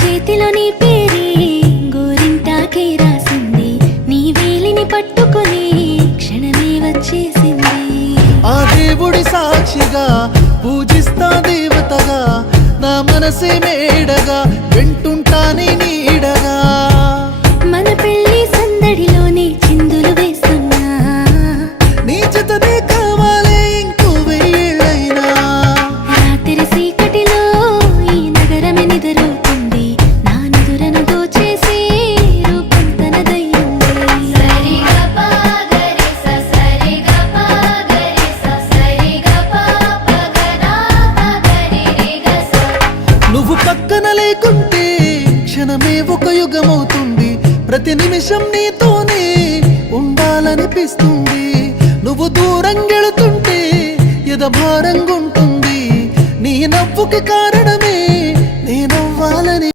చేతిలో నీ పేరే గోరింటాకే రాసింది, నీ వేలిని పట్టుకొని క్షణమే వచ్చేసింది. ఆ దేవుడి సాక్షిగా పూజిస్తా దేవతగా, నా మనసే మేడగా వింటుంటానే నీడగా. మన పెళ్లి సందడిలోనే చిందులు వేస్తున్నా, నీ జతనే కావాలే ఇంకో వెయ్యేళ్ళైనా. రాత్రి చీకటిలో ఈ నగరమే నిద్రపోతుంది, నా నిదురను దోచేసి రూపం తనదయ్యింది. నువ్వు పక్కన లేకుంటే క్షణమే ఒక యుగమవుతుంది, ప్రతి నిమిషం నీతోనే ఉండాలనిపిస్తుంది. నువ్వు దూరం గెళుతుంటే ఎద భారంగుంటుంది, నీ నవ్వుకి కారణం